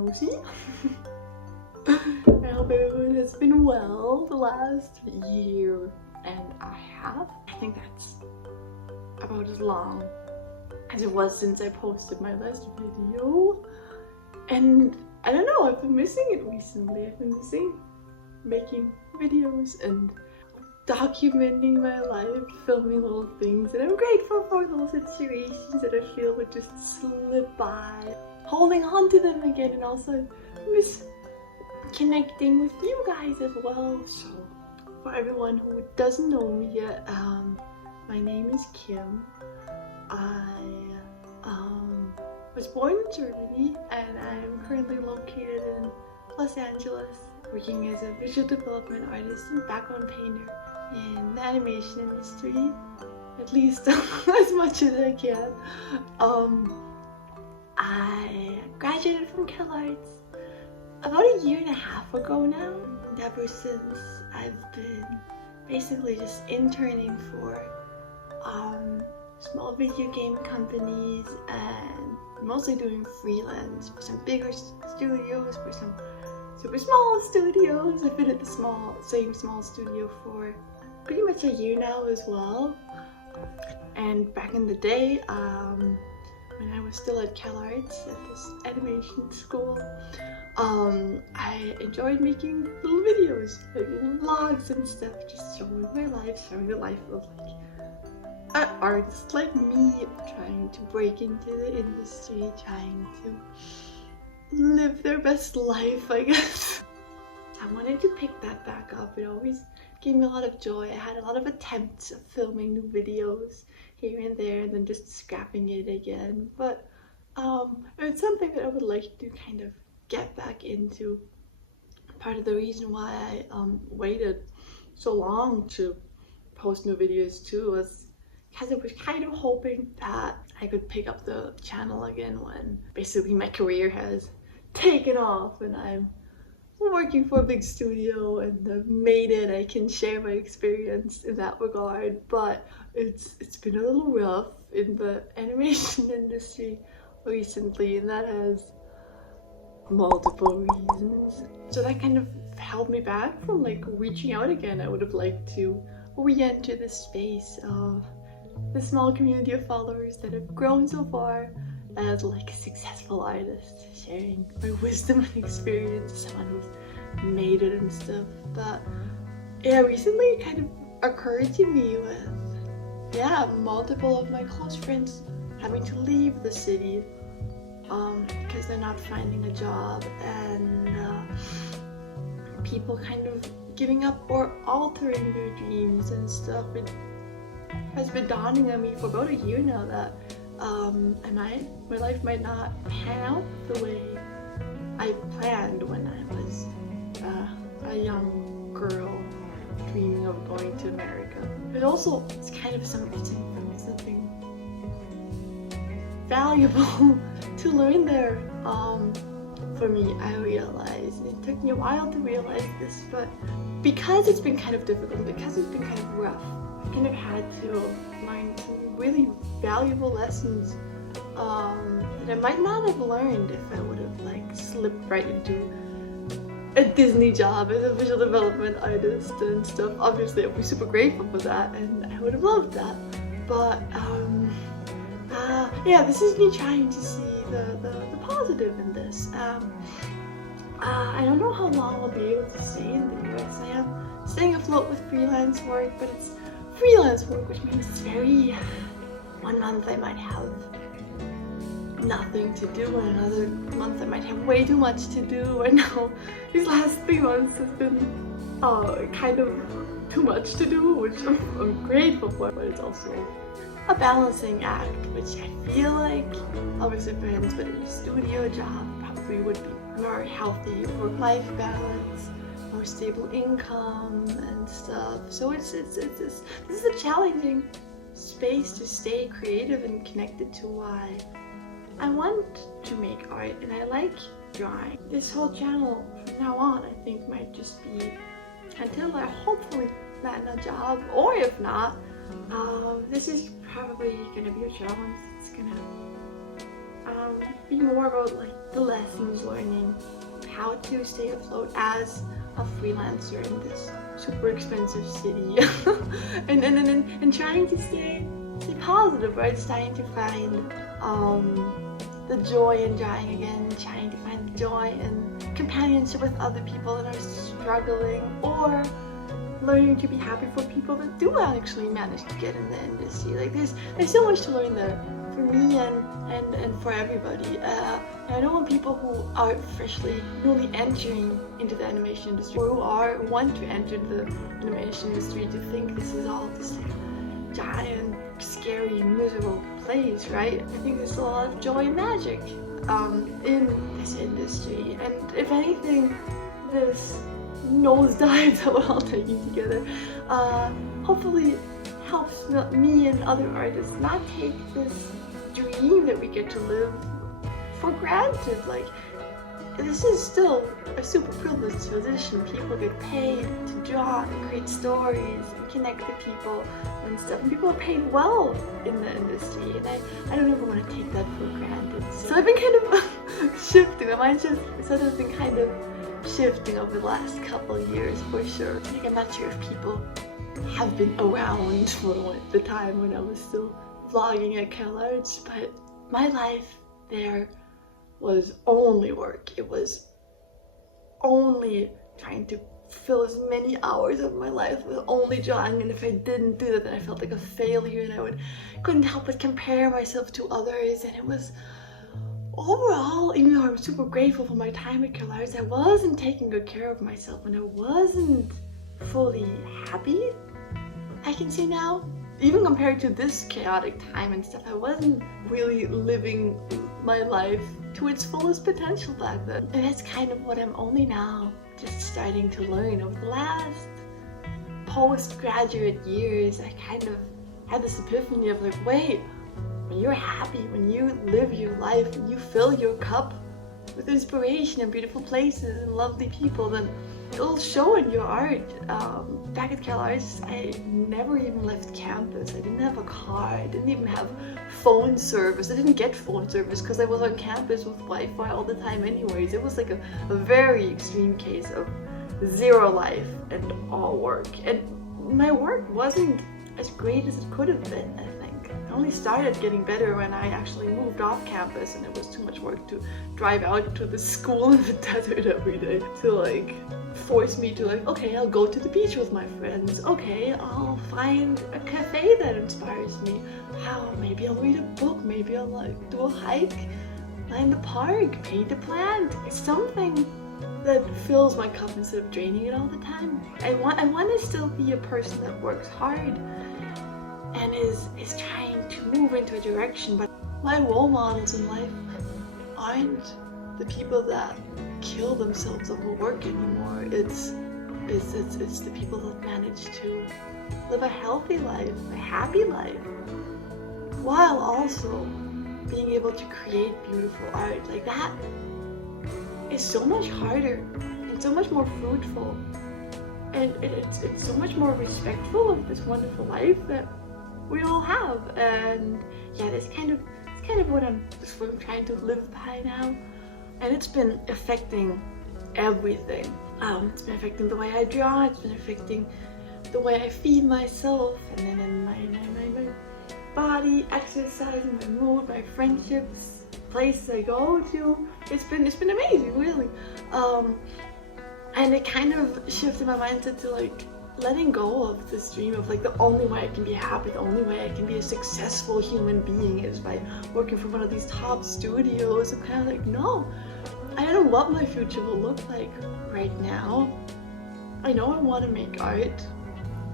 no see. I hope everyone has been well the last year and a half. I think that's about as long as it was since I posted my last video. And I don't know, I've been missing it recently. I've been missing making videos and documenting my life, filming little things, and I'm grateful for little situations that I feel would just slip by, holding on to them again, and also miss connecting with you guys as well. So for everyone who doesn't know me yet, my name is Kim. I was born in Germany and I'm currently located in Los Angeles, working as a visual development artist and background painter in the animation industry, at least as much as I can. I graduated from Helloo about a year and a half ago now, and ever since I've been basically just interning for small video game companies and mostly doing freelance for some bigger studios, for some super small studios. I've been at the same small studio for pretty much a year now as well. And back in the day, when I was still at CalArts at this animation school, I enjoyed making little videos, like little vlogs and stuff, just showing my life, showing the life of like an artist like me, trying to break into the industry, trying to live their best life, I guess. I wanted to pick that back up. It always gave me a lot of joy. I had a lot of attempts of filming new videos here and there and then just scrapping it again, but it's something that I would like to kind of get back into. Part of the reason why I waited so long to post new videos too was because I was kind of hoping that I could pick up the channel again when basically my career has taken off and I'm working for a big studio and I've made it. I can share my experience in that regard, but it's been a little rough in the animation industry recently, and that has multiple reasons. So that kind of held me back from like reaching out again. I would have liked to re-enter the space of the small community of followers that have grown so far as like a successful artist, sharing my wisdom and experience, someone who's made it and stuff. But yeah, recently it kind of occurred to me with multiple of my close friends having to leave the city because they're not finding a job, and people kind of giving up or altering their dreams and stuff. It has been dawning on me for about a year now that my life might not pan out the way I planned when I was a young girl dreaming of going to America. But also, it's kind of something valuable to learn there. For me, I realized, it took me a while to realize this, but because it's been kind of difficult, because it's been kind of rough, I kind of had to learn some really valuable lessons that I might not have learned if I would have like slipped right into a Disney job as a visual development artist and stuff. Obviously, I'd be super grateful for that, and I would have loved that. But yeah, this is me trying to see the positive in this. I don't know how long I'll be able to stay in the US. I am staying afloat with freelance work, but it's freelance work, which means it's very... One month I might have nothing to do, and another month I might have way too much to do, and now these last 3 months has been kind of too much to do, which I'm grateful for, but it's also a balancing act, which I feel like obviously friends, but in a studio job probably would be more healthy work-life balance, more stable income and stuff. So this is a challenging space to stay creative and connected to why I want to make art and I like drawing. This whole channel from now on I think might just be until I hopefully land a job, or if not, this is probably gonna be a challenge. It's gonna be more about like the lessons learning, how to stay afloat as a freelancer in this super expensive city, and trying to stay positive, right? Starting to find the joy in trying again, trying to find the joy in companionship with other people that are struggling, or learning to be happy for people that do actually manage to get in the industry. Like there's so much to learn there for me and for everybody. And I don't want people who are freshly newly entering into the animation industry, or who want to enter the animation industry, to think this is all just like a giant, scary, miserable place, right? I think there's a lot of joy and magic in this industry, and if anything, this nosedive that we're all taking together hopefully helps me and other artists not take this dream that we get to live for granted. Like, this is still a super privileged position. People get paid to draw and create stories and connect with people and stuff, and people are paid well in the industry, and I don't ever want to take that for granted. So I've been kind of shifting. My mind's just sort of been kind of shifting over the last couple of years, for sure. Like, I'm not sure if people have been around for the time when I was still vlogging at CalArts, but my life there was only work. It was only trying to fill as many hours of my life with only drawing, and if I didn't do that, then I felt like a failure, and couldn't help but compare myself to others. And it was overall, even though I'm super grateful for my time at CalArts, I wasn't taking good care of myself, and I wasn't fully happy. I can see now, even compared to this chaotic time and stuff, I wasn't really living my life to its fullest potential back then. And that's kind of what I'm only now just starting to learn. Over the last postgraduate years, I kind of had this epiphany of like, wait, when you're happy, when you live your life, when you fill your cup with inspiration and beautiful places and lovely people, then it'll show in your art. Back at CalArts, I never even left campus. I didn't have a car. I didn't even have phone service. I didn't get phone service because I was on campus with Wi-Fi all the time anyways. It was like a very extreme case of zero life and all work. And my work wasn't as great as it could have been, I think. I only started getting better when I actually moved off campus, and it was too much work to drive out to the school in the desert every day to like force me to like, okay, I'll go to the beach with my friends. Okay, I'll find a cafe that inspires me. How? Maybe I'll read a book. Maybe I'll like do a hike, lie in the park, paint a plant. It's something that fills my cup instead of draining it all the time. I want to still be a person that works hard and is trying to move into a direction, but my role models in life aren't the people that kill themselves over work anymore. It's the people that manage to live a healthy life, a happy life, while also being able to create beautiful art. Like, that is so much harder and so much more fruitful, and it's so much more respectful of this wonderful life that we all have. And yeah, that's kind of what I'm trying to live by now. And it's been affecting everything. It's been affecting the way I draw, it's been affecting the way I feed myself, and then my body, exercise, my mood, my friendships, places I go to. It's been amazing, really. And it kind of shifted my mindset to like letting go of this dream of like the only way I can be happy, the only way I can be a successful human being is by working for one of these top studios. I'm kind of like, no, I don't know what my future will look like right now. I know I want to make art,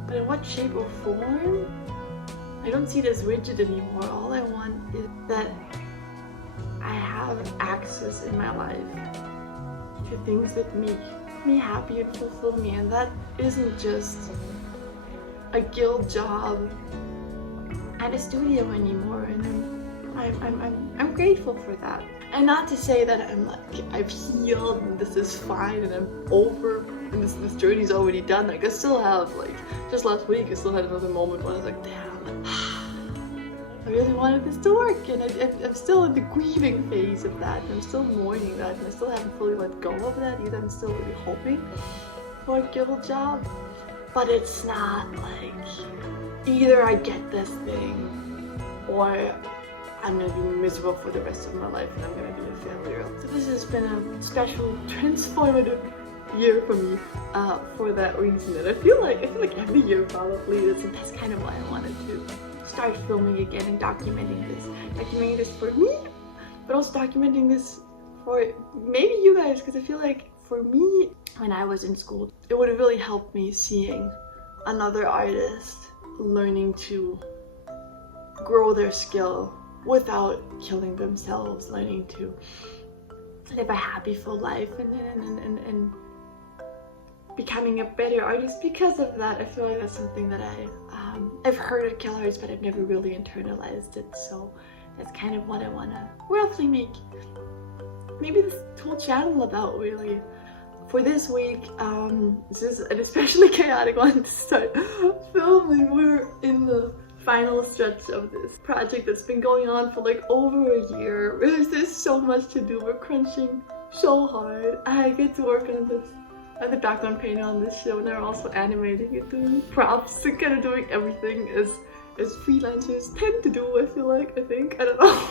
but in what shape or form? I don't see it as rigid anymore. All I want is that I have access in my life to things that make me happy and fulfill me, and that isn't just a guild job at a studio anymore. And I'm grateful for that. And not to say that I'm like, I've healed and this is fine and I'm over and this journey's already done. Like, I still have, like, just last week I still had another moment when I was like, damn, I really wanted this to work, and I'm still in the grieving phase of that, and I'm still mourning that, and I still haven't fully let go of that either. I'm still really hoping for a good job, but it's not like either I get this thing or I'm gonna be miserable for the rest of my life and I'm gonna be a failure. So this has been a special, transformative year for me for that reason, and I feel like every year probably that's kind of why I wanted to start filming again and documenting this for me, but also documenting this for maybe you guys, because I feel like for me, when I was in school, it would have really helped me seeing another artist learning to grow their skill without killing themselves, learning to live a happy full life and becoming a better artist. Because of that, I feel like that's something that I've heard at Keller's, but I've never really internalized it. So that's kind of what I want to roughly make maybe this whole channel about, really. For this week, this is an especially chaotic one to start filming. We're in the final stretch of this project that's been going on for like over a year. There's so much to do. We're crunching so hard. I get to work on this. I'm the background painter on this show, and I'm also animating it, doing props and kind of doing everything as freelancers tend to do. I feel like, I don't know.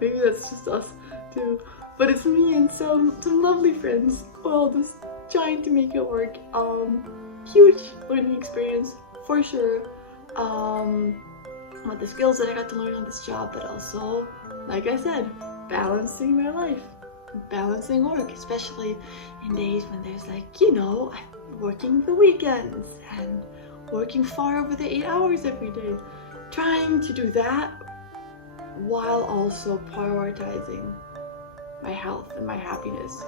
Maybe that's just us too. But it's me and some lovely friends. We're all just trying to make it work. Huge learning experience for sure. With the skills that I got to learn on this job, but also, like I said, balancing my life, balancing work, especially in days when there's working the weekends and working far over the 8 hours every day. Trying to do that while also prioritizing my health and my happiness.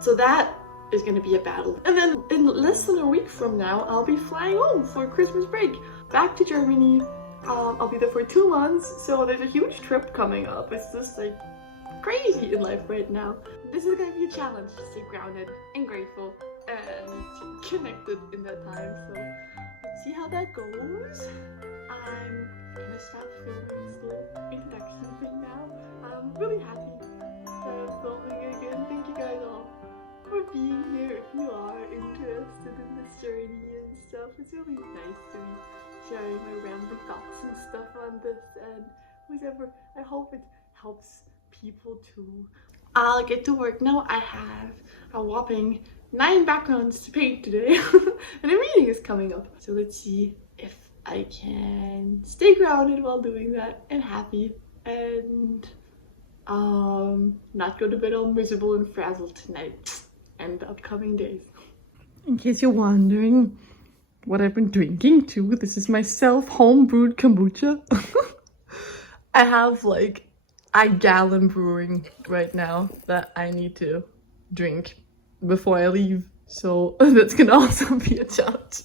So that is going to be a battle. And then in less than a week from now, I'll be flying home for Christmas break back to Germany. I'll be there for 2 months, so there's a huge trip coming up. It's just like crazy in life right now. This is going to be a challenge to stay grounded and grateful and connected in that time. So let's see how that goes. I'm gonna stop filming this little introduction thing now. I'm really happy filming again. Thank you guys all for being here. If you are interested in this journey and stuff, it's really nice to be sharing my rambling thoughts and stuff on this, and whatever. I hope it helps people too. I'll get to work now. I have a whopping 9 backgrounds to paint today and a meeting is coming up. So let's see if I can stay grounded while doing that and happy, and not go to bed all miserable and frazzled tonight and the upcoming days. In case you're wondering what I've been drinking too, this is my self-home-brewed kombucha. I have like a gallon brewing right now that I need to drink before I leave, so that's gonna also be a challenge.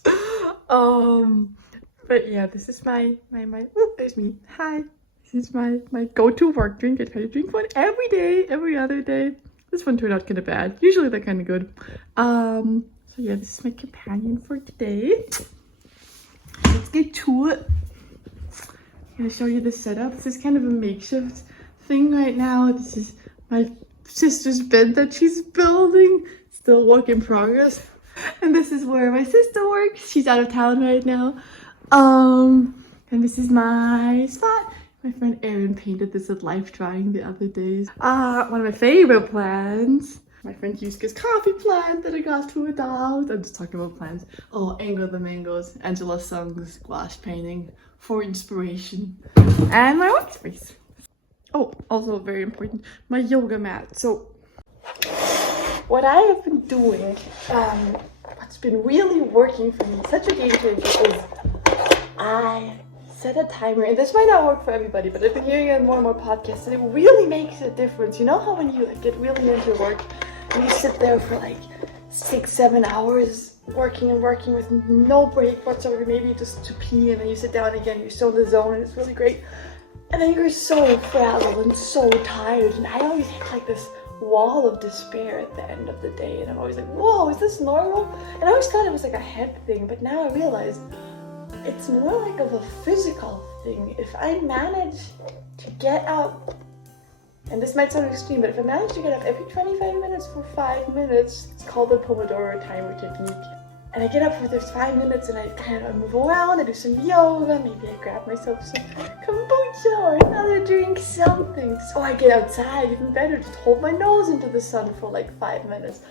But yeah, this is my oh, there's me. Hi. This is my go-to work drink. I try to drink one every day, every other day. This one turned out kind of bad. Usually they're kind of good. So yeah, this is my companion for today. Let's get to it. I'm gonna show you the setup. This is kind of a makeshift thing right now. This is my sister's bed that she's building. Still work in progress. And this is where my sister works. She's out of town right now. And this is my spot. My friend Erin painted this at Life Drawing the other days. One of my favorite plants. My friend Yuska's coffee plant that I got to adopt. I'm just talking about plants. Oh, Angler the Mangoes. Angela Sung's gouache painting for inspiration. And my workspace. Oh, also very important, my yoga mat. So, what I have been doing, what's been really working for me, such a game changer, is I set a timer, and this might not work for everybody, but I've been hearing it in more and more podcasts, and it really makes a difference. You know how when you get really into work, and you sit there for like 6-7 hours working with no break whatsoever, maybe just to pee, and then you sit down again, you're still in the zone, and it's really great. And then you're so frazzled and so tired, and I always hit like this wall of despair at the end of the day, and I'm always like, whoa, is this normal? And I always thought it was like a head thing, but now I realized it's more like of a physical thing. If I manage to get up, and this might sound extreme, but if I manage to get up every 25 minutes for 5 minutes, it's called the Pomodoro timer technique. And I get up for those 5 minutes and I kind of move around, I do some yoga, maybe I grab myself some kombucha or another drink, something. So I get outside, even better, just hold my nose into the sun for like 5 minutes.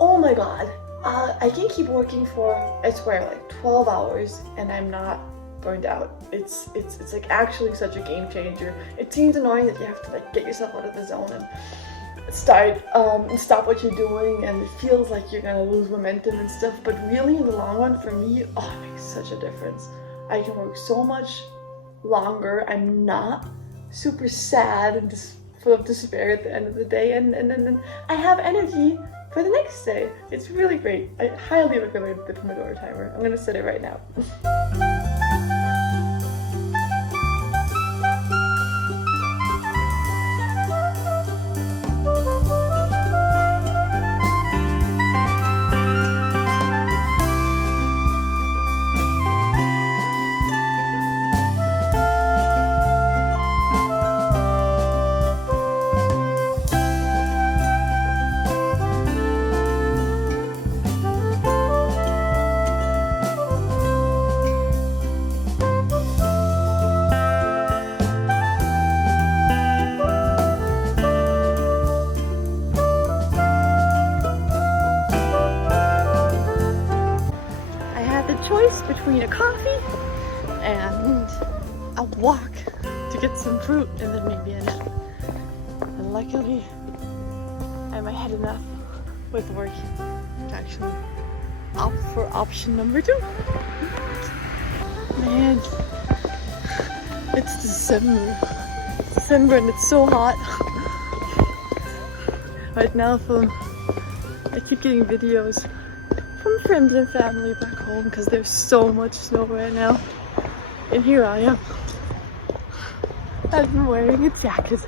Oh my god. I can keep working for, I swear, like 12 hours and I'm not burned out. It's like actually such a game changer. It seems annoying that you have to like get yourself out of the zone and stop what you're doing, and it feels like you're gonna lose momentum and stuff, but really in the long run, for me, it makes such a difference. I can work so much longer. I'm not super sad and just full of despair at the end of the day, and then I have energy for the next day. It's really great. I highly recommend the Pomodoro timer. I'm gonna set it right now. Choice between a coffee and a walk to get some fruit and then maybe a nap. And luckily, I might had enough with work to actually opt for option number 2. Man, it's December and it's so hot. Right now, I keep getting videos from friends and family back home because there's so much snow right now, and here I am. I've been wearing a jacket.